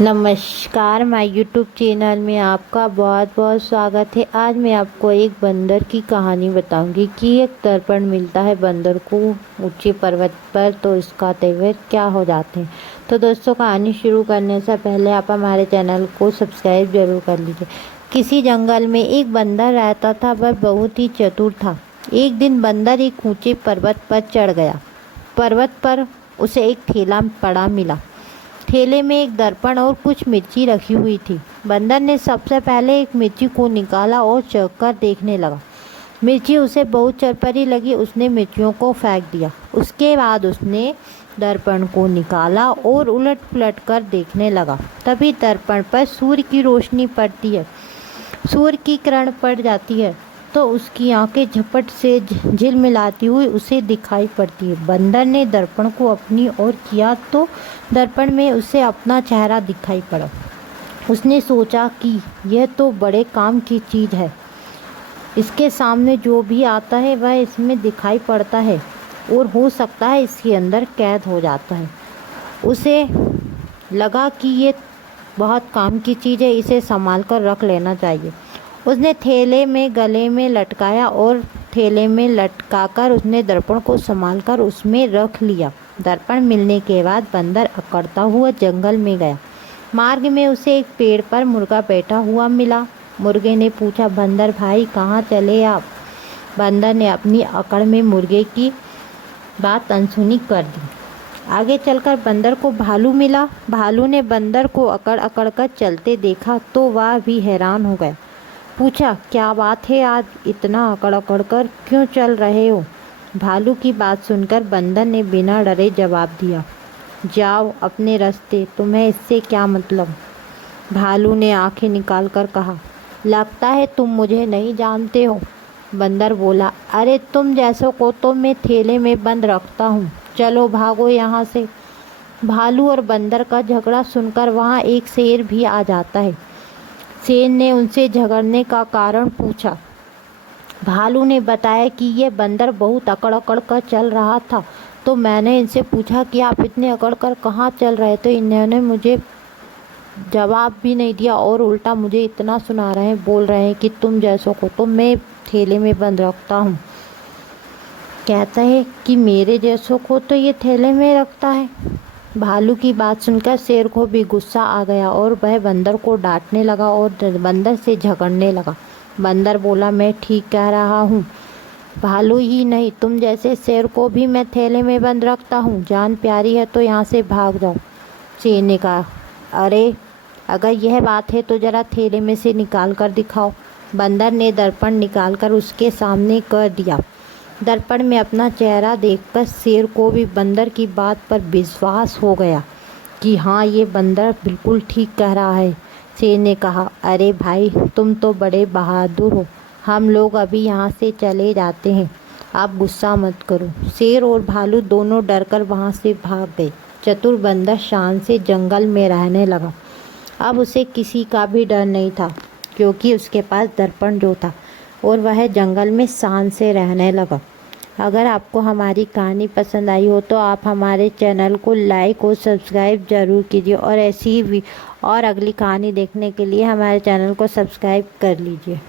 नमस्कार, my YouTube channel में आपका बहुत बहुत स्वागत है। आज मैं आपको एक बंदर की कहानी बताऊंगी कि एक दर्पण मिलता है बंदर को ऊंचे पर्वत पर, तो इसका तेवर क्या हो जाते हैं। तो दोस्तों, कहानी शुरू करने से पहले आप हमारे चैनल को सब्सक्राइब जरूर कर लीजिए। किसी जंगल में एक बंदर रहता था। वह बहुत ही चतुर था। एक दिन बंदर एक ऊंचे पर्वत पर चढ़ गया। पर्वत पर उसे एक थैला पड़ा मिला। ठेले में एक दर्पण और कुछ मिर्ची रखी हुई थी। बंदर ने सबसे पहले एक मिर्ची को निकाला और चखकर देखने लगा। मिर्ची उसे बहुत चरपरी लगी। उसने मिर्चियों को फेंक दिया। उसके बाद उसने दर्पण को निकाला और उलट पुलट कर देखने लगा। तभी दर्पण पर सूर्य की रोशनी पड़ती है। सूर्य की किरण पड़ जाती है तो उसकी आंखें झपट से झिलमिलाती हुई उसे दिखाई पड़ती है। बंदर ने दर्पण को अपनी ओर किया तो दर्पण में उसे अपना चेहरा दिखाई पड़ा। उसने सोचा कि यह तो बड़े काम की चीज़ है। इसके सामने जो भी आता है वह इसमें दिखाई पड़ता है और हो सकता है इसके अंदर कैद हो जाता है। उसे लगा कि ये बहुत काम की चीज़ है, इसे संभाल कर रख लेना चाहिए। उसने थैले में गले में लटकाया और थैले में लटकाकर उसने दर्पण को संभाल कर उसमें रख लिया। दर्पण मिलने के बाद बंदर अकड़ता हुआ जंगल में गया। मार्ग में उसे एक पेड़ पर मुर्गा बैठा हुआ मिला। मुर्गे ने पूछा, बंदर भाई कहाँ चले आप? बंदर ने अपनी अकड़ में मुर्गे की बात अनसुनी कर दी। आगे चलकर बंदर को भालू मिला। भालू ने बंदर को अकड़ अकड़ कर चलते देखा तो वह भी हैरान हो गया। पूछा, क्या बात है, आज इतना अकड़ अकड़ कर क्यों चल रहे हो? भालू की बात सुनकर बंदर ने बिना डरे जवाब दिया, जाओ अपने रास्ते, तुम्हें इससे क्या मतलब? भालू ने आंखें निकाल कर कहा, लगता है तुम मुझे नहीं जानते हो। बंदर बोला, अरे तुम जैसों को तो मैं थैले में बंद रखता हूँ, चलो भागो यहाँ से। भालू और बंदर का झगड़ा सुनकर वहाँ एक शेर भी आ जाता है। शेर ने उनसे झगड़ने का कारण पूछा। भालू ने बताया कि ये बंदर बहुत अकड़ अकड़ कर चल रहा था, तो मैंने इनसे पूछा कि आप इतने अकड़ कर कहाँ चल रहे, तो इन्होंने मुझे जवाब भी नहीं दिया और उल्टा मुझे इतना सुना रहे हैं, बोल रहे हैं कि तुम जैसों को तो मैं थैले में बंद रखता हूँ। कहता है कि मेरे जैसों को तो ये थैले में रखता है। भालू की बात सुनकर शेर को भी गुस्सा आ गया और वह बंदर को डांटने लगा और बंदर से झगड़ने लगा। बंदर बोला, मैं ठीक कह रहा हूँ, भालू ही नहीं तुम जैसे शेर को भी मैं थैले में बंद रखता हूँ। जान प्यारी है तो यहाँ से भाग जाओ। शेर ने कहा, अरे अगर यह बात है तो ज़रा थैले में से निकाल कर दिखाओ। बंदर ने दर्पण निकाल कर उसके सामने कर दिया। दर्पण में अपना चेहरा देखकर शेर को भी बंदर की बात पर विश्वास हो गया कि हाँ, ये बंदर बिल्कुल ठीक कह रहा है। शेर ने कहा, अरे भाई तुम तो बड़े बहादुर हो, हम लोग अभी यहाँ से चले जाते हैं, आप गुस्सा मत करो। शेर और भालू दोनों डरकर वहाँ से भाग गए। चतुर बंदर शान से जंगल में रहने लगा। अब उसे किसी का भी डर नहीं था क्योंकि उसके पास दर्पण जो था और वह जंगल में शान से रहने लगा। अगर आपको हमारी कहानी पसंद आई हो तो आप हमारे चैनल को लाइक और सब्सक्राइब ज़रूर कीजिए और ऐसी ही और अगली कहानी देखने के लिए हमारे चैनल को सब्सक्राइब कर लीजिए।